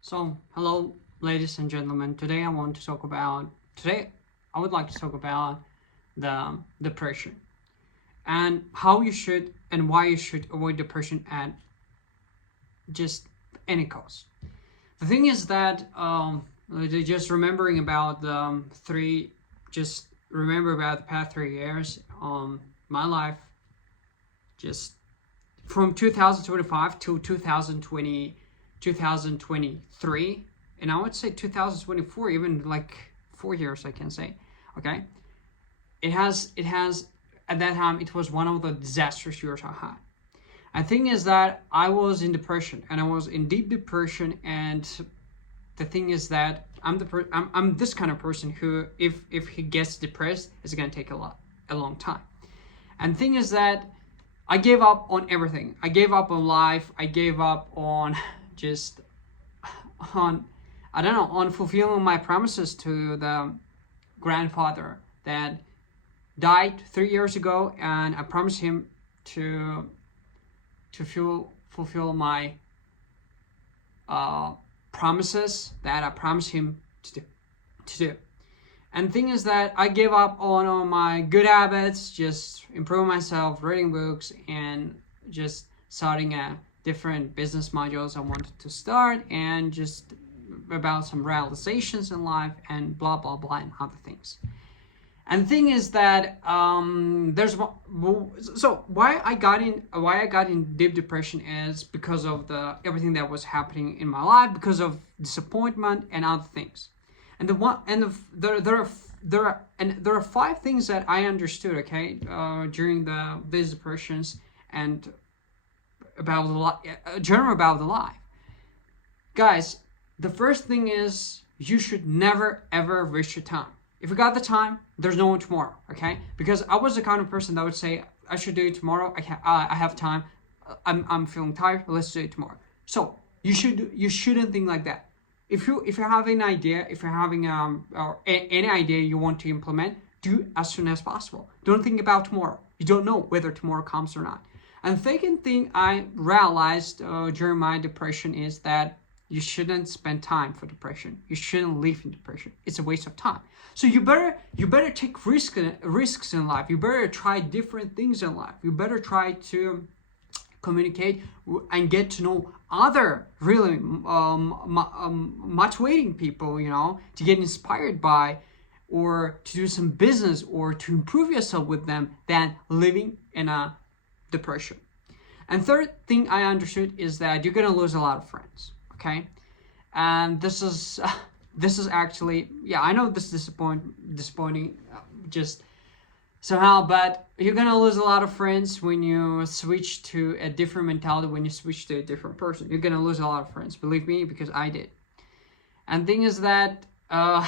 So, hello, ladies and gentlemen. Today I would like to talk about the depression and how you should and why you should avoid depression at just any cost. The thing is that just remembering about the just remember about the past 3 years. My life just from 2025 to 2023, and I would say 2024, even like 4 years I can say. Okay, it has at that time it was one of the disastrous years I had. And thing is that I was in depression, and I was in deep depression. And the thing is that I'm this kind of person who, if he gets depressed, it's gonna take a long time. And thing is that I gave up on everything. I gave up on life. I gave up on just on I don't know, on fulfilling my promises to the grandfather that died 3 years ago, and I promised him to fulfill my promises that I promised him to do. And the thing is that I gave up on all my good habits, just improving myself, reading books, and just starting a different business modules I wanted to start, and just about some realizations in life and blah blah blah and other things. And the thing is that why I got in deep depression is because of the everything that was happening in my life, because of disappointment and other things. And there are five things that I understood, okay, during these depressions, and about general about the life. Guys, the first thing is you should never ever waste your time. If you got the time, there's no one tomorrow, okay? Because I was the kind of person that would say, I should do it tomorrow. I have time. I'm feeling tired. Let's do it tomorrow. So you shouldn't think like that. If you're having an idea, if you're having or any idea you want to implement, do as soon as possible. Don't think about tomorrow. You don't know whether tomorrow comes or not. And the second thing I realized during my depression is that you shouldn't spend time for depression. You shouldn't live in depression. It's a waste of time. So you better take risks in life. You better try different things in life. You better try to communicate and get to know other really motivating people, to get inspired by, or to do some business, or to improve yourself with them, than living in a depression. And third thing I understood is that you're gonna lose a lot of friends. Okay, and this is actually, yeah, I know this is disappointing, just somehow, but you're gonna lose a lot of friends when you switch to a different mentality, when you switch to a different person. You're gonna lose a lot of friends, believe me, because I did. And thing is that I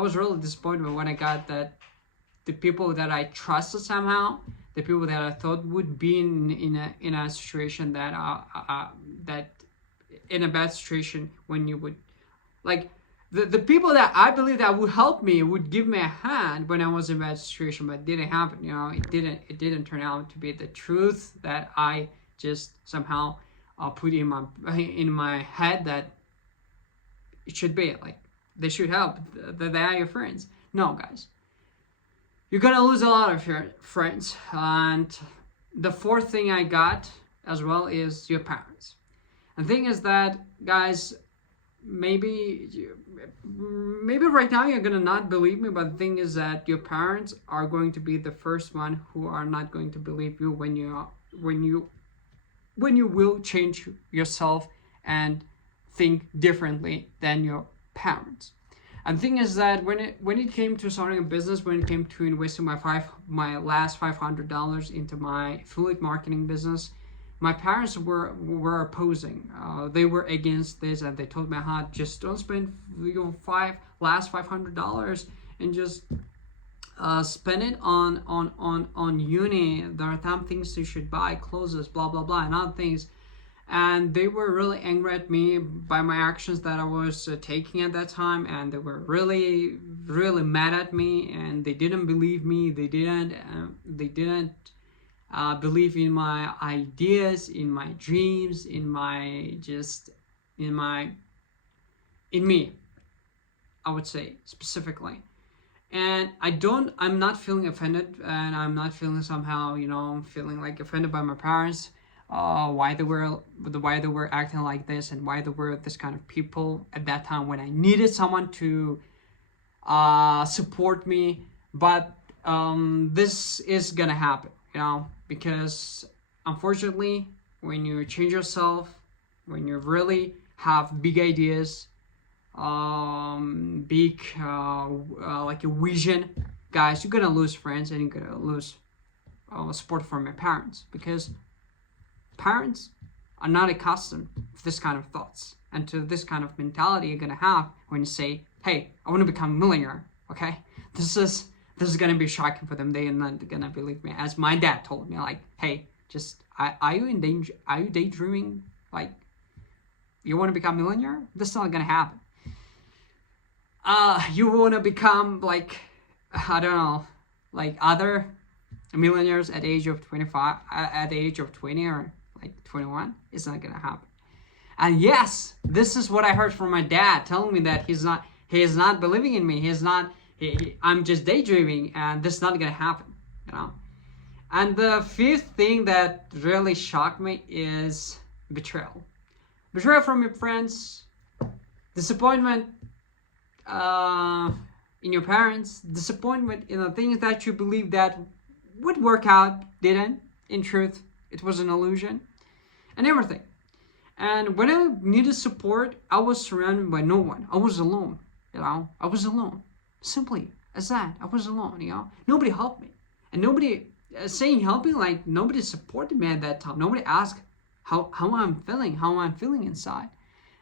was really disappointed when I got that the people that I trusted somehow, the people that I thought would be in a situation that that in a bad situation, when you would, like, the people that I believe that would help me, would give me a hand when I was in a bad situation, but it didn't happen. It didn't turn out to be the truth that I just somehow put in my head that it should be. Like, they should help, that they are your friends. No, guys, you're gonna lose a lot of your friends. And the fourth thing I got as well is your parents. And the thing is that, guys, maybe right now you're gonna not believe me, but the thing is that your parents are going to be the first one who are not going to believe you when you will change yourself and think differently than your parents. And the thing is that when it came to starting a business, when it came to investing my last $500 into my affiliate marketing business, my parents were opposing. They were against this, and they told me, just don't spend your last $500 and just spend it on uni. There are some things you should buy, clothes, blah blah blah, and other things. And they were really angry at me by my actions that I was taking at that time, and they were really mad at me, and they didn't believe me. They didn't believe in my ideas, in my dreams, in my just in me, I would say specifically. And I'm not feeling offended, and I'm not feeling somehow, feeling like offended by my parents, why they were acting like this, and why they were this kind of people at that time when I needed someone to support me. But this is gonna happen, because unfortunately, when you change yourself, when you really have big ideas, big like a vision, guys, you're gonna lose friends, and you're gonna lose support from your parents, because parents are not accustomed to this kind of thoughts and to this kind of mentality you're gonna have when you say, hey, I want to become a millionaire. Okay, this is gonna be shocking for them. They are not gonna believe me, as my dad told me, like, hey, just are you in danger, are you daydreaming, like you want to become a millionaire? This is not gonna happen. You want to become like, I don't know, like other millionaires at the age of 25, at the age of 20 or like 21. It's not gonna happen. And yes, this is what I heard from my dad, telling me that he is not believing in me. I'm just daydreaming, and this is not gonna happen, And the fifth thing that really shocked me is betrayal. Betrayal from your friends, disappointment in your parents, disappointment in the things that you believe that would work out, didn't. In truth, it was an illusion, and everything. And when I needed support, I was surrounded by no one. I was alone, I was alone. Simply as that, I was alone, Nobody helped me. And nobody, saying helping, like nobody supported me at that time. Nobody asked how I'm feeling inside.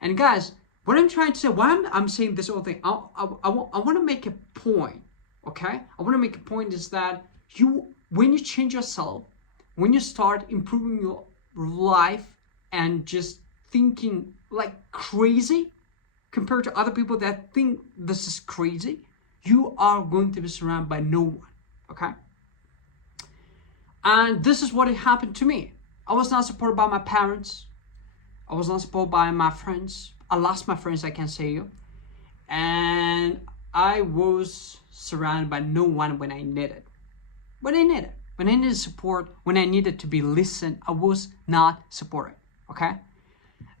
And guys, what I'm trying to say, why I'm saying this whole thing, I want to make a point, okay? I want to make a point is that when you change yourself, when you start improving your life and just thinking like crazy compared to other people that think this is crazy, you are going to be surrounded by no one, okay? And this is what happened to me. I was not supported by my parents. I was not supported by my friends. I lost my friends, I can say you. And I was surrounded by no one when I needed. When I needed support, when I needed to be listened, I was not supported, okay?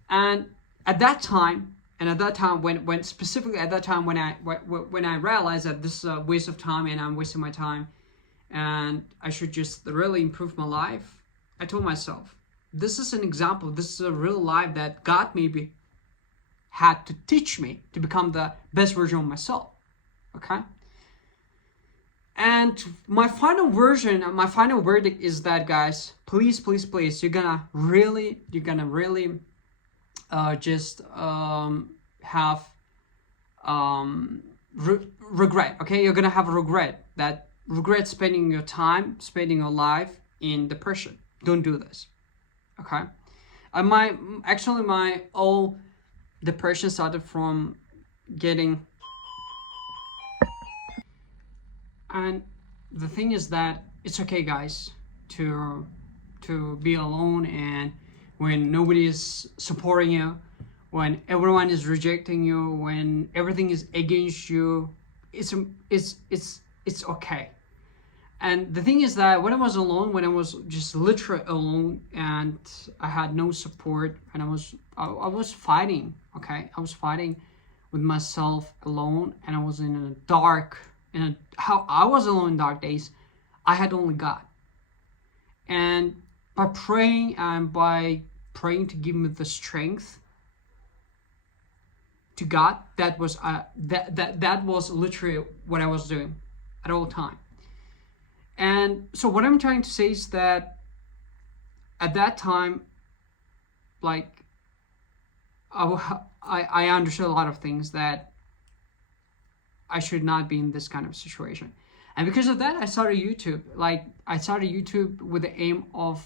And at that time, when specifically at that time when I realized that this is a waste of time and I'm wasting my time and I should just really improve my life, I told myself, this is an example, this is a real life that God maybe had to teach me to become the best version of myself, okay? And my final verdict is that, guys, please, you're gonna really just have regret, okay? You're gonna have a regret spending your time, spending your life in depression. Don't do this, okay? My all depression started from getting. And the thing is that it's okay, guys, to be alone, and when nobody is supporting you, when everyone is rejecting you, when everything is against you, it's okay. And the thing is that when I was alone, when I was just literally alone, and I had no support, and I was fighting, okay? I was fighting with myself alone, and I was in a dark. And how I was alone in dark days, I had only God. And by praying to give me the strength to God, that was literally what I was doing at all time. And so what I'm trying to say is that at that time, like I understood a lot of things that I should not be in this kind of situation. And because of that, I started YouTube. I started YouTube with the aim of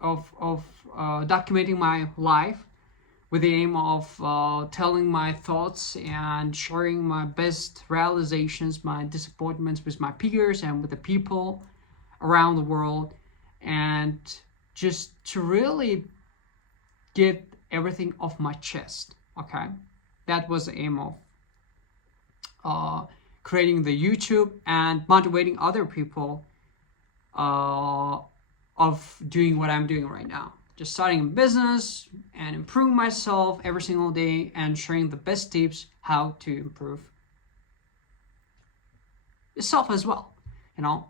documenting my life, with the aim of telling my thoughts and sharing my best realizations, my disappointments with my peers and with the people around the world, and just to really give everything off my chest. Okay, that was the aim of creating the YouTube and motivating other people of doing what I'm doing right now. Just starting a business and improving myself every single day and sharing the best tips how to improve yourself as well, you know.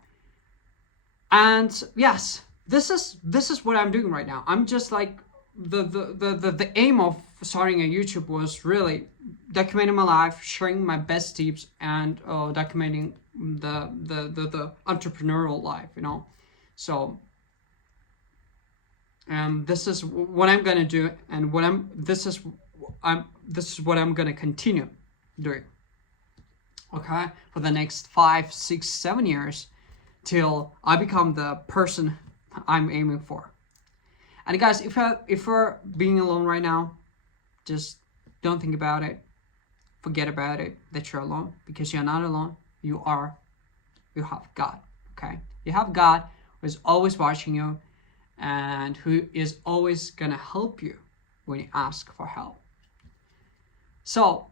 And yes, this is what I'm doing right now. I'm just like the aim of starting a YouTube was really documenting my life, sharing my best tips, and documenting the entrepreneurial life, you know. So this is what I'm gonna do, and this is what I'm gonna continue doing. Okay, for the next 5, 6, 7 years, till I become the person I'm aiming for. And guys, if you're being alone right now, just don't think about it. Forget about it that you're alone, because you're not alone. You have God. Okay, you have God who is always watching you, and who is always gonna help you when you ask for help. So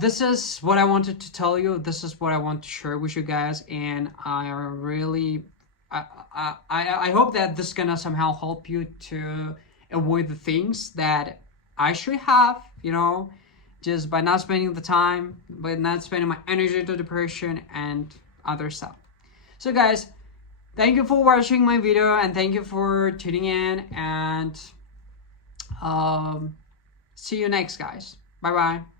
this is what I wanted to tell you. This is what I want to share with you guys, and I hope that this is gonna somehow help you to avoid the things that I should have, you know, just by not spending the time, by not spending my energy to depression and other stuff. So guys, thank you for watching my video, and thank you for tuning in, and see you next, guys. Bye bye.